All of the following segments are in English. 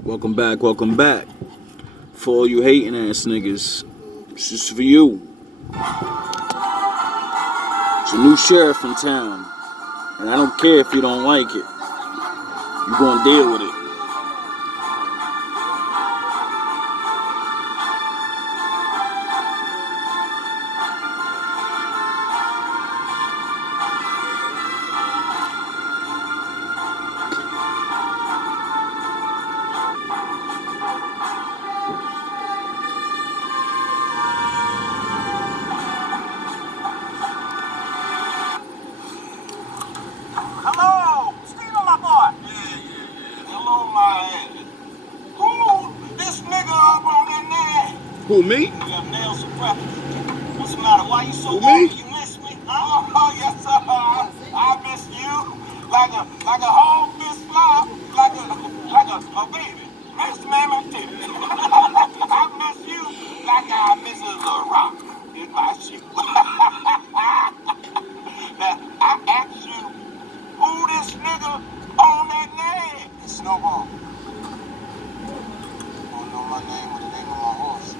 Welcome back, welcome back. For all you hating ass niggas, this is for you. It's a new sheriff in town, and I don't care if you don't like it. You gonna deal with it. Hello, Steve, my boy. Yeah. Hello, my ass. Who this nigga up on that name? Who, me? You got nails for breakfast. What's the matter? Why you so Who, warm? me? You miss me? Oh, yes, sir. I miss you like a whole fish fly, like a baby. Miss Mammy Titty. I miss you like I miss a little rock in my shoe. Now, I asked you who this nigga on that name? It's Snowball. You wanna know my name or the name of my horse?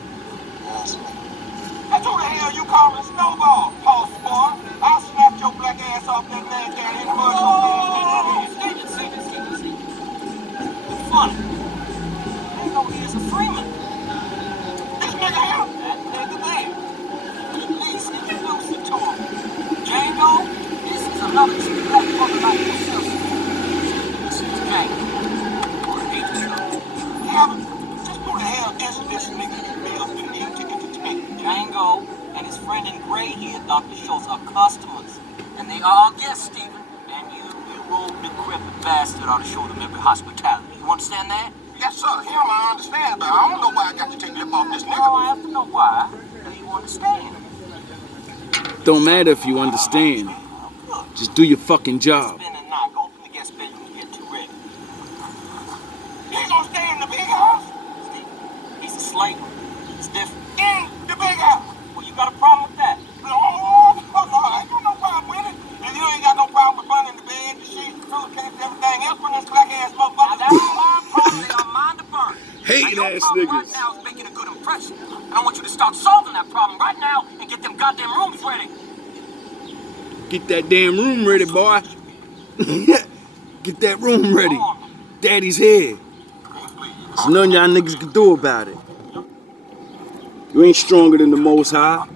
Yes, me. That's who the hell you calling Snowball, horse boy? I'll snap your black ass off that man down in the mud. Oh, Stephen. It's funny. I know he is a Freeman. This nigga here? That nigga there. At least introduce it to him. Django, this is another true black brother like yourself. This is Django. Calvin, just who the hell is this nigga you feel the need to entertain? Django and his friend in gray here, Dr. Schultz, are customers. And they are our guests, Stephen. And you old decrepit bastard ought to show them every hospitality. You understand that? Yes, sir. Him, I understand, but I don't know why I got to take lip off this nigga. Oh, I have to know why. Do you understand? Don't matter if you understand. Just do your fucking job. Spend the night. Go from the guest bedroom and get too ready. He gonna stay in the big house? Steve, he's a slave. It's different. In the big house? Well, you got a problem with that? No, I ain't got no problem with it. And you ain't got no problem with running the bed, the sheets, the pillowcase, everything else from this black ass motherfucker. Now, that's all our problem. They are mine to burn. Hating now, your ass problem niggas. right now is making a good impression. And I want you to start solving that problem right now and get them goddamn rooms ready. Get that damn room ready, boy. Get that room ready. Daddy's here. There's nothing y'all niggas can do about it. You ain't stronger than the Most High.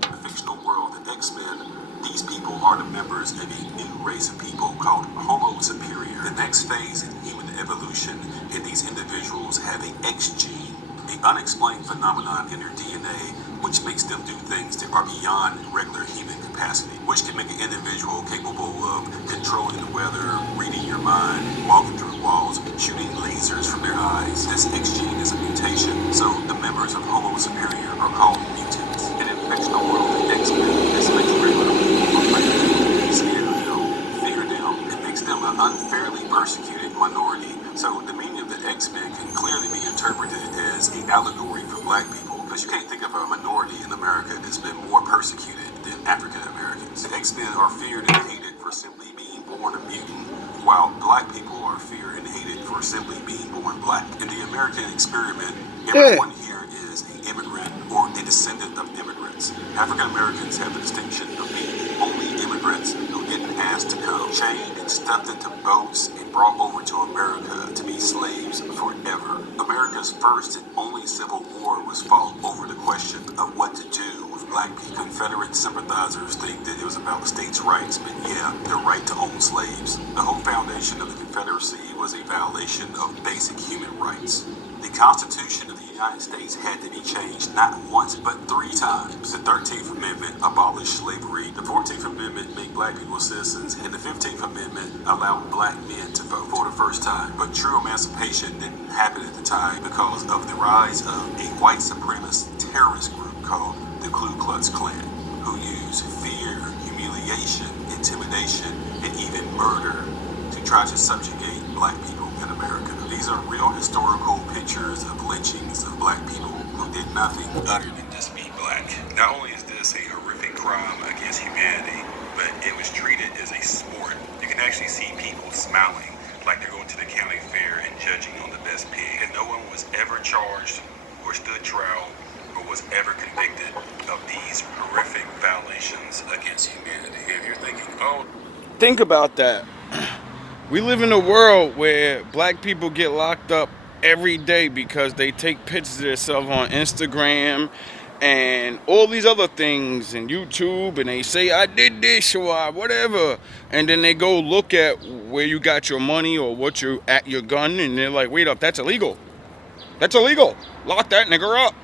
The fictional world of X-Men, these people are the members of a new race of people called Homo Superior. The next phase in human evolution, and these individuals have an X gene, an unexplained phenomenon in their DNA, which makes them do things that are beyond regular human capacity, which can make an individual capable of controlling the weather, reading your mind, walking through walls, shooting lasers from their eyes. This X gene is a mutation, so the members of Homo Superior are called mutants. And in the fictional world of X-Men, this makes regular people afraid of them, scared of them, fear them. It makes them an unfairly persecuted minority. So the meaning of the X-Men can clearly be interpreted as an allegory for black people, because you can't think of a minority in America that's been more persecuted than African Americans. The X-Men are feared and hated for simply being born a mutant, while black people are feared and hated for simply being born black. In the American experiment, everyone here is an immigrant or a descendant of immigrants. African Americans have the distinction of being the only immigrants who didn't ask to come, chained and stuffed into boats and brought over to America to be slaves forever. America's first and only civil war was fought over the question of what to do with black people. Confederate sympathizers think that it was about states' rights, but yeah, the right to own slaves. The whole foundation of the Confederacy was a violation of basic human rights. The Constitution of the United States had to be changed not once, but 3 times. The 13th Amendment abolished slavery, the 14th Amendment made black people citizens, and the 15th Amendment allowed black men to vote for the first time. But true emancipation didn't happen at the time because of the rise of a white supremacist terrorist group called the Ku Klux Klan, who used fear, humiliation, intimidation, and even murder to try to subjugate black people in America. These are real historical pictures of lynchings of black people who did nothing other than just be black. Not only is this a horrific crime against humanity, but it was treated as a sport. You can actually see people smiling like they're going to the county fair and judging on the best pig. And no one was ever charged or stood trial or was ever convicted of these horrific violations against humanity. If you're thinking, oh, think about that. We live in a world where black people get locked up every day because they take pictures of themselves on Instagram and all these other things and YouTube, and they say I did this or whatever, and then they go look at where you got your money or what you at your gun, and they're like, wait up, that's illegal. That's illegal. Lock that nigga up.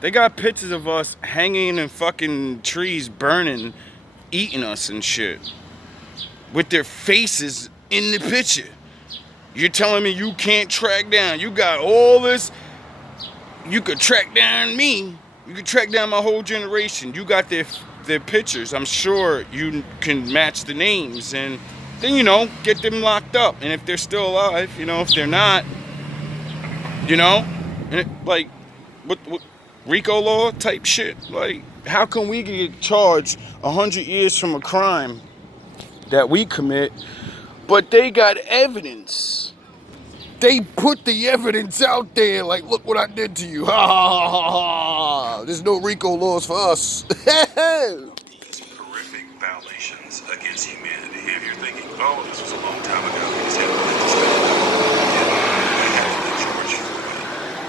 They got pictures of us hanging in fucking trees, burning, eating us and shit, with their faces in the picture. You're telling me you can't track down? You got all this. You could track down me. You could track down my whole generation. You got their pictures. I'm sure you can match the names, and then, you know, get them locked up. And if they're still alive, you know, if they're not, you know, and it, like, what RICO law type shit. Like, how can we get charged 100 years from a crime that we commit, but they got evidence? They put the evidence out there, like, look what I did to you. Ha ha ha ha ha. There's no RICO laws for us. these horrific violations against humanity. If you're thinking, oh, this was a long time ago, this happened in the state.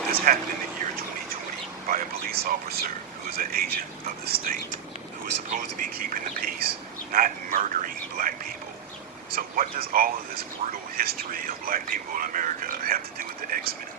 This happened in the year 2020 by a police officer who is an agent of the state, who is supposed to be keeping the peace, not murdering black people. So what does all of this brutal history of black people in America have to do with the X-Men?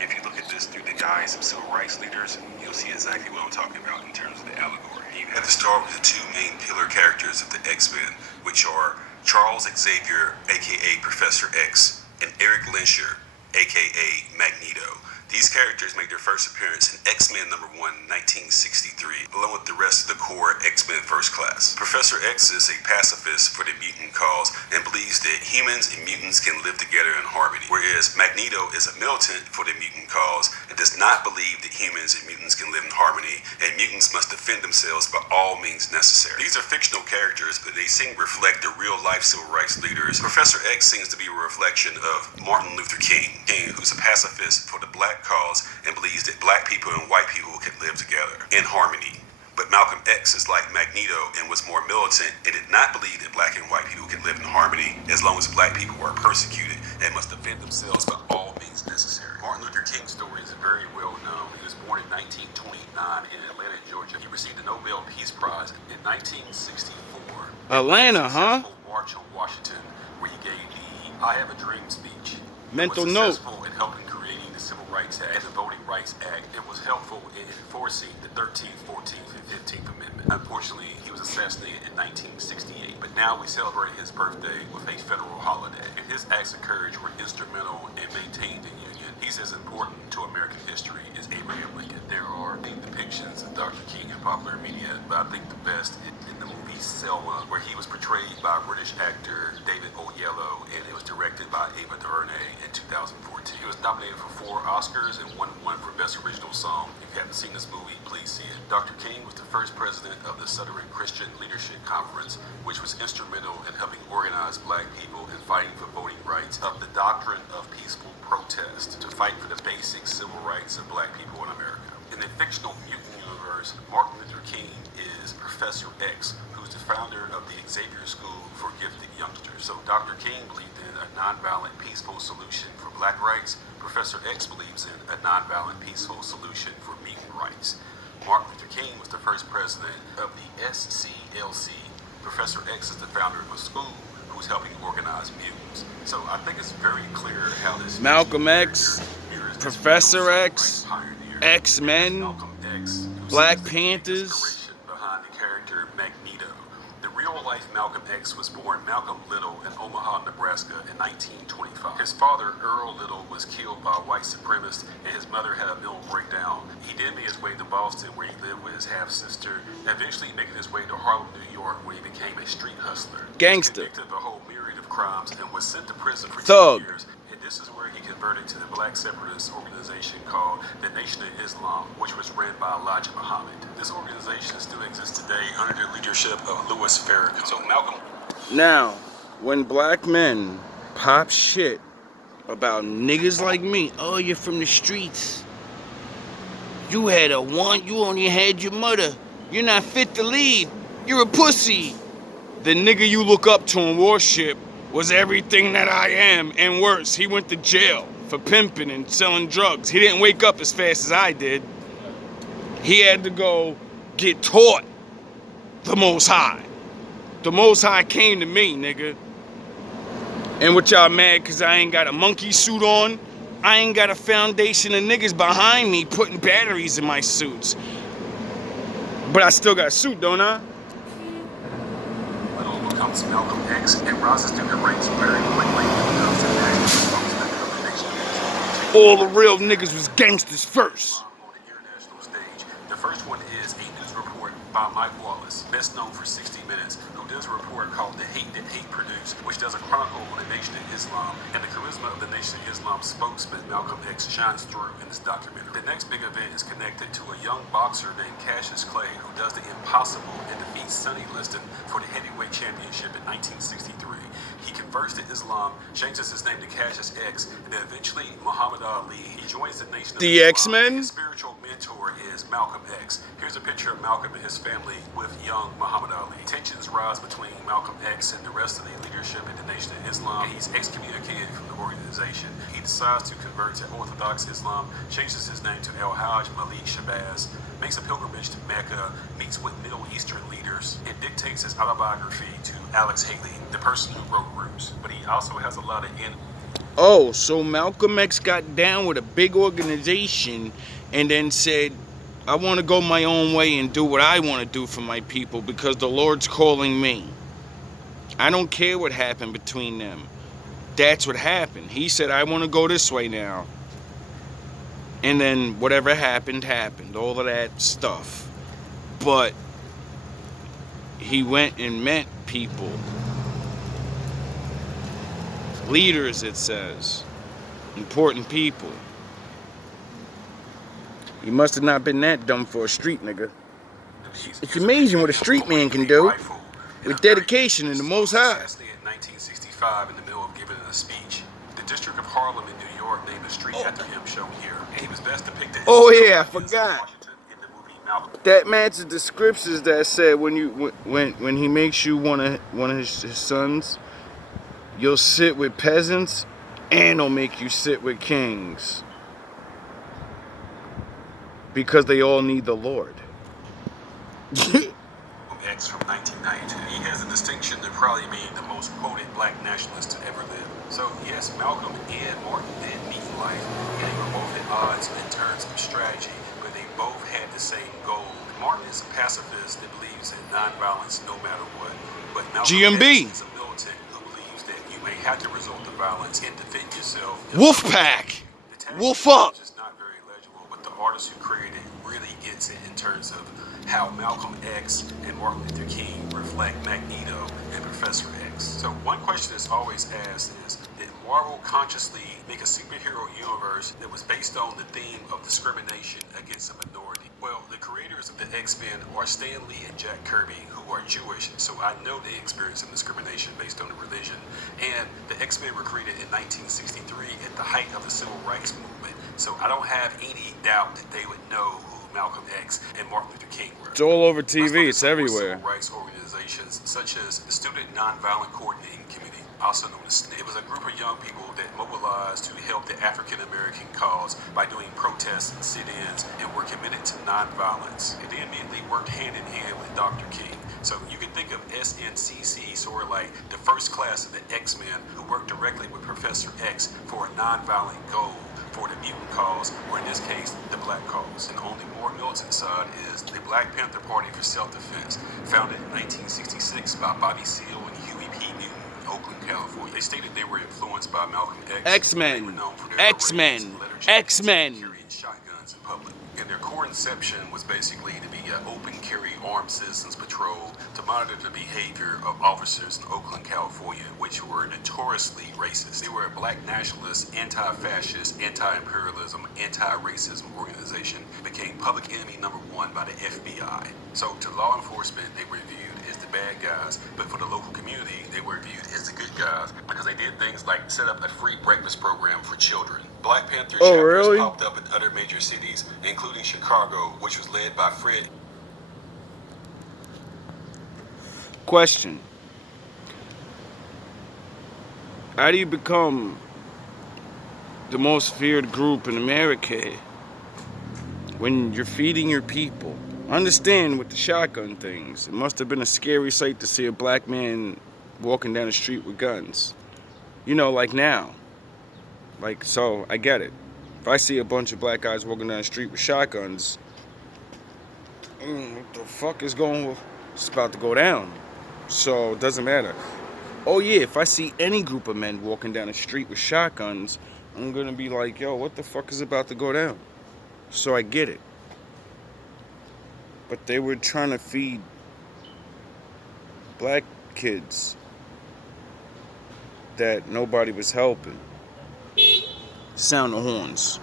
If you look at this through the guise of civil rights leaders, you'll see exactly what I'm talking about in terms of the allegory. You have to start with the two main pillar characters of the X-Men, which are Charles Xavier, aka Professor X, and Eric Lensher, aka Magneto. These characters make their first appearance in X-Men #1, 1963, along with the rest of the core X-Men First Class. Professor X is a pacifist for the mutant cause and believes that humans and mutants can live together in harmony, whereas Magneto is a militant for the mutant cause and does not believe that humans and mutants can live in harmony, and mutants must defend themselves by all means necessary. These are fictional characters, but they seem to reflect the real-life civil rights leaders. Professor X seems to be a reflection of Martin Luther King, who's a pacifist for the black cause and believes that black people and white people can live together in harmony. But Malcolm X is like Magneto and was more militant and did not believe that black and white people can live in harmony as long as black people are persecuted and must defend themselves by all means necessary. Martin Luther King's story is very well known. He was born in 1929 in Atlanta, Georgia. He received the Nobel Peace Prize in 1964. Atlanta, huh? March on Washington, where he gave the I Have a Dream speech. Mental He note. was successful in helping creating the Civil Rights Act and the Voting Rights Act, and was helpful in enforcing the 13th, 14th, and 15th Amendment. Unfortunately, he was assassinated in 1968, but now we celebrate his birthday with a federal holiday, and his acts of courage were instrumental in maintaining the Union. He's as important to American history as Abraham Lincoln. There are depictions of Dr. King in popular media, but I think the best in the movie Selma, where he was portrayed by British actor David Oyelowo, and it was directed by Ava DuVernay in 2014. He was nominated for 4 Oscars and won one for Best Original Song. If you haven't seen this movie, please see it. Dr. King was the first president of the Southern Christian Leadership Conference, which was instrumental in helping organize black people in fighting for voting rights, of the doctrine of peaceful protest, to fight for the basic civil rights of black people in America. In the fictional mutant universe, Martin Luther King is Professor X, who's the founder of the Xavier School for Gifted Youngsters. So Dr. King believed in a nonviolent, peaceful solution for black rights. Professor X believes in a nonviolent, peaceful solution for mutant rights. Martin Luther King was the first president of the SCLC. Professor X is the founder of a school who's helping organize mutants. So I think it's very clear how this Malcolm X, Professor X, X-Men, Black Panthers. Behind the character Magneto. The real-life Malcolm X was born Malcolm Little in Omaha, Nebraska in 1925. His father, Earl Little, was killed by white supremacists, and his mother had a mental breakdown. He then made his way to Boston, where he lived with his half-sister, eventually making his way to Harlem, New York, where he became a street hustler. Gangster. He was convicted of a whole myriad of crimes and was sent to prison for Thug. 2 years. And this is where he converted to the black separatist organization called the Nation of Islam, which was ran by Elijah Muhammad. This organization still exists today under the leadership of Louis Farrakhan. So Malcolm. Now, when black men pop shit about niggas like me. Oh, you're from the streets. You only had your mother. You're not fit to lead. You're a pussy. The nigga you look up to in Warship was everything that I am and worse. He went to jail for pimping and selling drugs. He didn't wake up as fast as I did. He had to go get taught the Most High. The Most High came to me, nigga. And what y'all mad cause I ain't got a monkey suit on? I ain't got a foundation of niggas behind me putting batteries in my suits. But I still got a suit, don't I? Little becomes Malcolm X and rises through the ranks very quickly and becomes the national spokesman of the nation. All the real niggas was gangsters first. On the international stage, the first one is a news report by Mike Wallace, best known for 60 Minutes, who does a report called The Hate That Hate Produced, which does a chronicle on the Nation of Islam, and the charisma of the Nation of Islam spokesman Malcolm X shines through in this documentary. The next big event is connected to a young boxer named Cassius Clay, who does the impossible and defeats Sonny Liston for the heavyweight championship in 1963. He converts to Islam, changes his name to Cassius X, and then eventually Muhammad Ali. He joins the Nation of The Islam. X-Men? His spiritual mentor is Malcolm X. Here's a picture of Malcolm and his family with young Muhammad Ali. Tensions rise between Malcolm X and the rest of the leadership in the Nation of Islam. He's excommunicated from the organization. He decides to convert to Orthodox Islam, changes his name to El-Hajj Malik Shabazz, makes a pilgrimage to Mecca, meets with Middle Eastern leaders, and dictates his autobiography to Alex Haley, the person who wrote Roots. But he also has a lot of Oh, so Malcolm X got down with a big organization and then said, I want to go my own way and do what I want to do for my people because the Lord's calling me. I don't care what happened between them. That's what happened. He said, I want to go this way now. And then whatever happened, happened. All of that stuff. But he went and met people. Leaders, it says. Important people. He must have not been that dumb for a street nigga. It's amazing what a street man can do with dedication in the Most High. In 1965, in the middle of giving a speech, the District of Harlem in New York named a street after him, shown here. And he was best depicted. Oh yeah, I forgot. Washington in the movie Malcolm. That matches the descriptions that said when he makes you one of his sons, you'll sit with peasants, and he'll make you sit with kings. Because they all need the Lord. X from 1992. He has the distinction of probably being the most quoted black nationalist to ever live. So yes, Malcolm and Martin did meet in life, and they were both at odds in terms of strategy, but they both had the same goal. Martin is a pacifist that believes in nonviolence no matter what, but Malcolm GMB X is a militant who believes that you may have to resort to violence and defend yourself. Wolfpack. The tag Wolf up. is not very legible, but the artist who created it really gets it in terms of how Malcolm X and Martin Luther King reflect Magneto and Professor X. So one question that's always asked is, did Marvel consciously make a superhero universe that was based on the theme of discrimination against a minority? Well, the creators of the X-Men are Stan Lee and Jack Kirby, who are Jewish, so I know they experienced some discrimination based on the religion. And the X-Men were created in 1963 at the height of the Civil Rights Movement, so I don't have any doubt that they would know who Malcolm X and Martin Luther King were. It's all over TV. It's everywhere. Civil rights organizations such as the Student Nonviolent Coordinating Committee, also known as SNCC. It was a group of young people that mobilized to help the African American cause by doing protests and sit-ins and were committed to nonviolence. And they immediately worked hand in hand with Dr. King. So you can think of SNCC sort of like the first class of the X-Men who worked directly with Professor X for a nonviolent goal for the mutant cause, or in this case, the black cause. And on the more militant side is the Black Panther Party for Self-Defense, founded in 1966 by Bobby Seale and Huey P. Newton in Oakland, California. They stated they were influenced by Malcolm X. X-Men. They were known for their X-Men. outrageous letter jackets and X-Men. carrying shotguns in public. And their core inception was basically to be an open carry armed citizens patrol to monitor the behavior of officers in Oakland, California, which were notoriously racist. They were a black nationalist, anti-fascist, anti-imperialism, anti-racism organization, became public enemy number one by the FBI. So to law enforcement, they were viewed as the bad guys, but for the local community, they were viewed as the good guys because they did things like set up a free breakfast program for children. Black Panther chapters really? popped up in other major cities, including Chicago, which was led by Fred. Question. How do you become the most feared group in America when you're feeding your people? I understand with the shotgun things. It must have been a scary sight to see a black man walking down the street with guns. You know, like now. Like, so, I get it. If I see a bunch of black guys walking down the street with shotguns, what the fuck is going? It's about to go down. So, it doesn't matter. Oh yeah, if I see any group of men walking down the street with shotguns, I'm gonna be like, yo, what the fuck is about to go down? So I get it. But they were trying to feed black kids that nobody was helping. Sound the horns.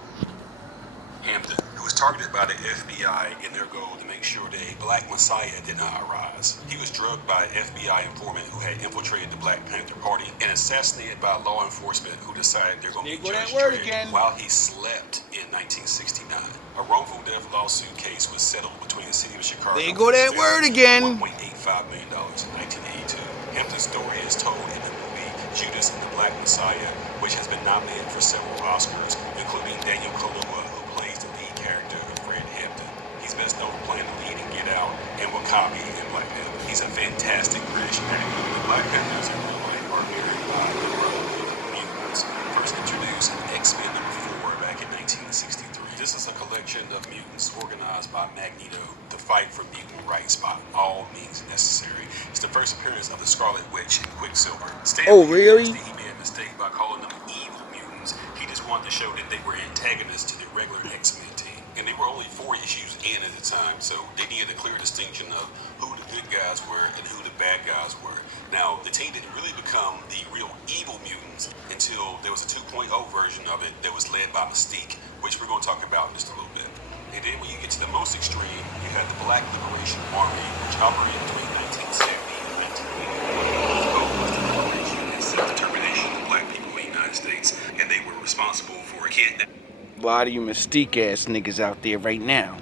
Hampton, who was targeted by the FBI in their goal to make sure that a black messiah did not arise. He was drugged by an FBI informant who had infiltrated the Black Panther Party and assassinated by law enforcement who decided they're going to be Judge Dredd while he slept in 1969. A wrongful death lawsuit case was settled between the city of Chicago. There you go that word again. $1.85 million in 1982. Hampton's story is told in the movie Judas and the Black Messiah, which has been nominated for several Oscars, including Daniel Kaluuya, who plays the lead character of Fred Hampton. He's best known for playing the lead in Get Out and W'Kabi in Black Panther. He's a fantastic British actor. The Black Panthers in real life are married by the Brotherhood of Mutants, first introduced in X-Men #4 back in 1963. This is a collection of mutants organized by Magneto to fight for mutant rights by all means necessary. It's the first appearance of the Scarlet Witch and Quicksilver. Oh, really? He made a mistake by calling them evil mutants. He just wanted to show that they were antagonists to the regular X-Men team. And they were only 4 issues in at the time, so they needed a clear distinction of who the good guys were and who the bad guys were. Now, the team didn't really become the real evil mutants until there was a 2.0 version of it that was led by Mystique, which we're going to talk about in just a little bit. And then when you get to the most extreme, you have the Black Liberation Army, which operated between 1970 and 1980. The goal was the liberation and self-determination of black people in the United States, and they were responsible for a kidnapping. A lot of you mystique ass niggas out there right now.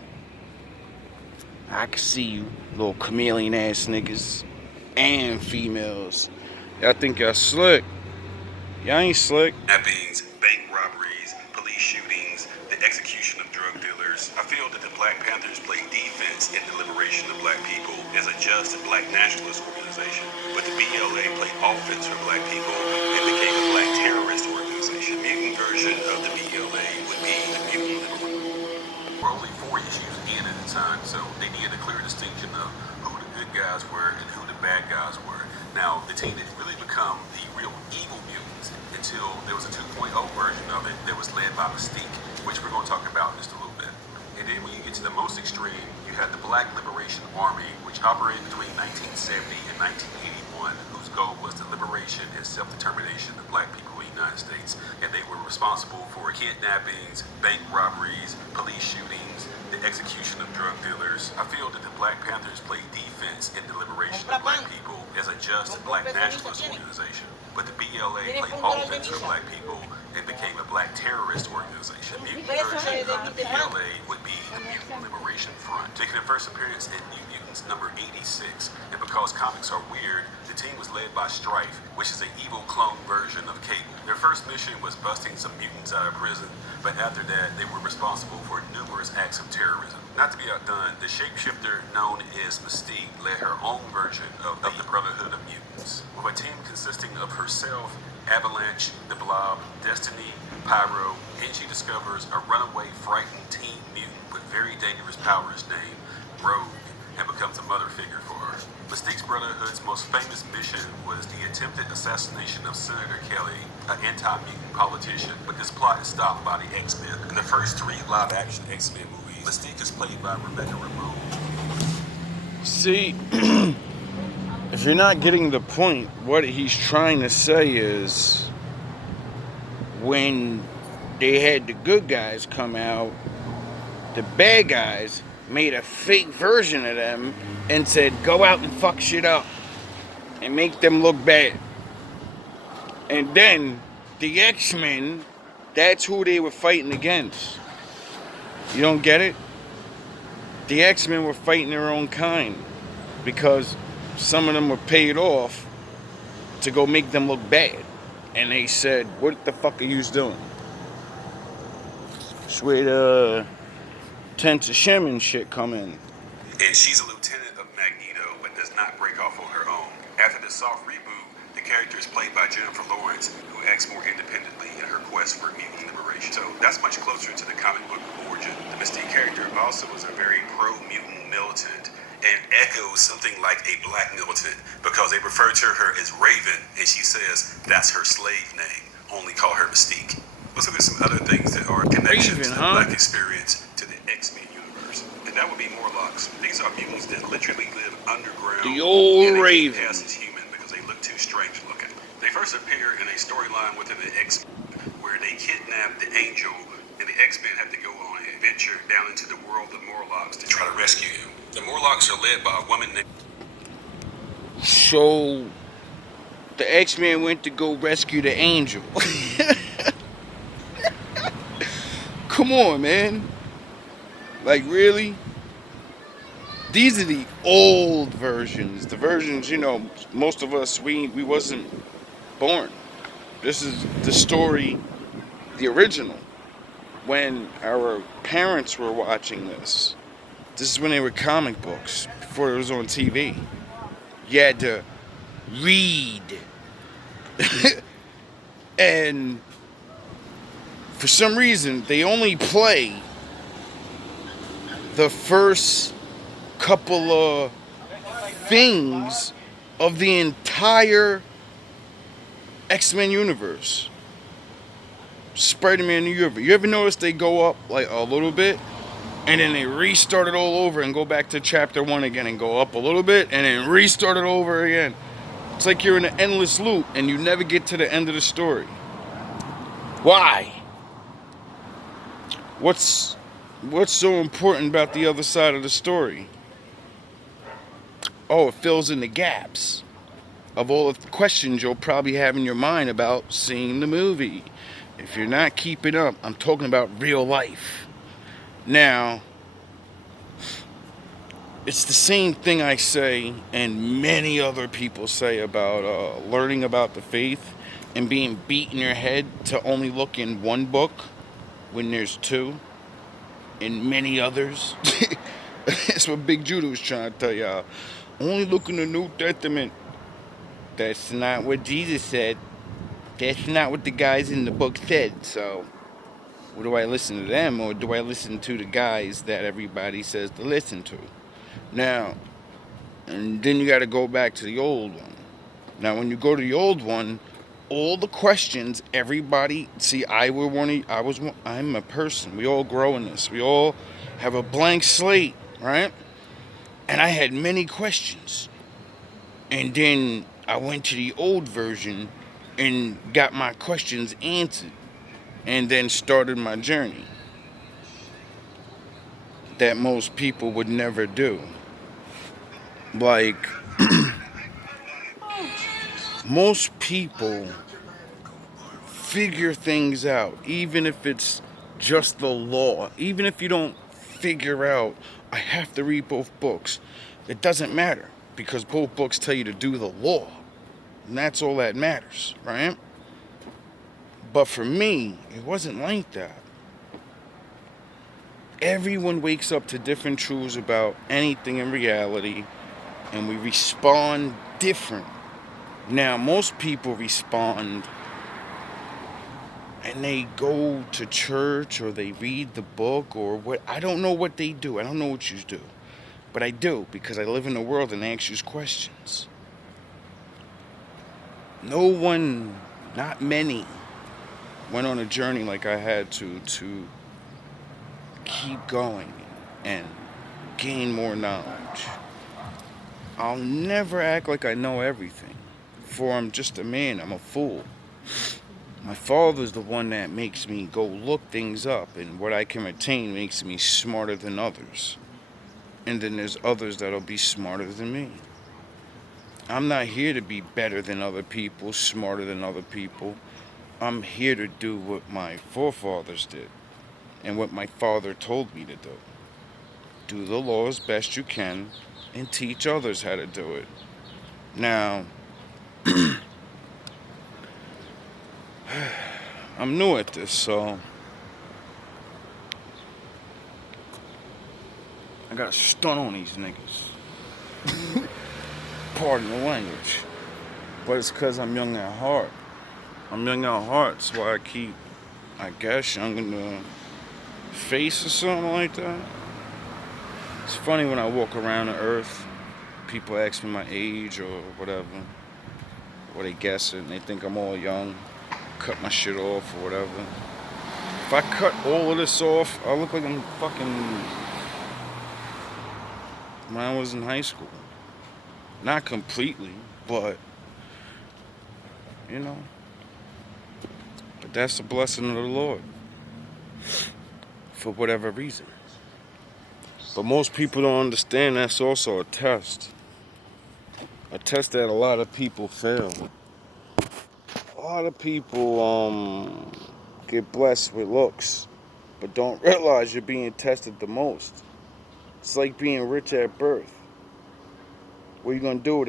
I can see you, little chameleon ass niggas and females. Y'all think y'all slick. Y'all ain't slick. Kidnappings, bank robberies, police shootings, the execution of drug dealers. I feel that the Black Panthers played defense in the liberation of black people as a just and black nationalist organization, but the BLA played offense for black people and became a black terrorist organization. Mutant version of the BLA would be the Mutant Liberation. We're only 4 issues in at a time, so they needed a clear distinction of who the good guys were and who the bad guys were. Now, the team didn't really become the real evil mutants until there was a 2.0 version of it that was led by Mystique, which we're going to talk about in just a little bit. And then when you get to the most extreme, you have the Black Liberation Army, which operated between 1970 and 1981, whose goal was the liberation and self-determination of black people in the United States. And they were responsible for kidnappings, bank robberies, police shootings, the execution of drug dealers. I feel that the Black Panthers played defense in the liberation of black people as a just and black nationalist organization. But the BLA played offense for black people and became a black terrorist organization. The mutant version of the BLA would be the Mutant Liberation Front, making their first appearance in New Mutants number 86. And because comics are weird, the team was led by Strife, which is an evil clone version of Cable. Their first mission was busting some mutants out of prison, but after that, they were responsible for numerous acts of terrorism. Not to be outdone, the shapeshifter known as Mystique led her own version of the Brotherhood of Mutants, with a team consisting of herself, Avalanche, the Blob, Destiny, Pyro, and she discovers a runaway, frightened teen mutant with very dangerous powers named Rogue, and becomes a mother figure for her. Mystique's Brotherhood's most famous mission was the attempted assassination of Senator Kelly, an anti-mutant politician, but this plot is stopped by the X-Men. In the first 3 live-action X-Men movies, Mystique is played by Rebecca Ramon. See, if you're not getting the point, what he's trying to say is when they had the good guys come out, the bad guys made a fake version of them and said, go out and fuck shit up and make them look bad. And then the X-Men, that's who they were fighting against. You don't get it? The X-Men were fighting their own kind because some of them were paid off to go make them look bad. And they said, what the fuck are you doing? It's where the Tents of Shem and shit come in. And she's a lieutenant of Magneto, but does not break off on her own. After the soft reboot, the character is played by Jennifer Lawrence, who acts more independently in her quest for mutant liberation. So that's much closer to the comic book origin. The Mystique character also was a very pro-mutant militant and echoes something like a black militant because they refer to her as Raven, and she says that's her slave name. Only call her Mystique. Let's look at some other things that are connections to the black experience to the X-Men universe. And that would be Morlocks. These are mutants that literally live underground. The old and they Raven. can't pass as human because they look too strange looking. They first appear in a storyline within the X-Men where they kidnap the Angel, and the X-Men have to go on an adventure down into the world of Morlocks to try to rescue him. The Morlocks are led by a woman named... So the X-Men went to go rescue the Angel. Come on, man. Like, really? These are the old versions. The versions, you know, most of us, we wasn't born. This is the story, the original. When our parents were watching this. This is when they were comic books, before it was on TV. You had to read. And for some reason, they only play the first couple of things of the entire X-Men universe. Spider-Man universe. You ever notice they go up like a little bit and then they restart it all over and go back to chapter 1 again and go up a little bit and then restart it over again? It's like you're in an endless loop and you never get to the end of the story. Why? What's so important about the other side of the story? Oh, it fills in the gaps of all of the questions you'll probably have in your mind about seeing the movie. If you're not keeping up, I'm talking about real life. Now, it's the same thing I say and many other people say about learning about the faith and being beat in your head to only look in one book when there's two and many others. That's what Big Judah was trying to tell y'all. Only look in the New Testament. That's not what Jesus said. That's not what the guys in the book said. So, do I listen to them or do I listen to the guys that everybody says to listen to? Now, and then you got to go back to the old one. Now, when you go to the old one, all the questions everybody see, I'm a person. We all grow in this. We all have a blank slate, right? And I had many questions. And then I went to the old version and got my questions answered. And then started my journey. That most people would never do. Like, most people figure things out, even if it's just the law. Even if you don't figure out, I have to read both books. It doesn't matter, because both books tell you to do the law. And that's all that matters, right? But for me, it wasn't like that. Everyone wakes up to different truths about anything in reality, and we respond different. Now, most people respond and they go to church or they read the book or what. I don't know what they do. I don't know what you do. But I do, because I live in the world and I ask you questions. No one, not many, went on a journey like I had to keep going, and gain more knowledge. I'll never act like I know everything, for I'm just a man, I'm a fool. My father's the one that makes me go look things up, and what I can retain makes me smarter than others. And then there's others that'll be smarter than me. I'm not here to be better than other people, smarter than other people. I'm here to do what my forefathers did and what my father told me to do. Do the law as best you can and teach others how to do it. Now, I'm new at this, so I gotta stun on these niggas. Pardon the language. But it's because I'm young at heart. I'm young at heart, so I keep, I guess, young in the face or something like that. It's funny when I walk around the earth, people ask me my age or whatever, or they guess it and they think I'm all young, cut my shit off or whatever. If I cut all of this off, I look like I'm fucking when I was in high school. Not completely, but, you know. But that's the blessing of the Lord. For whatever reason. But most people don't understand that's also a test. A test that a lot of people fail. A lot of people get blessed with looks, but don't realize you're being tested the most. It's like being rich at birth. What are you gonna do with it?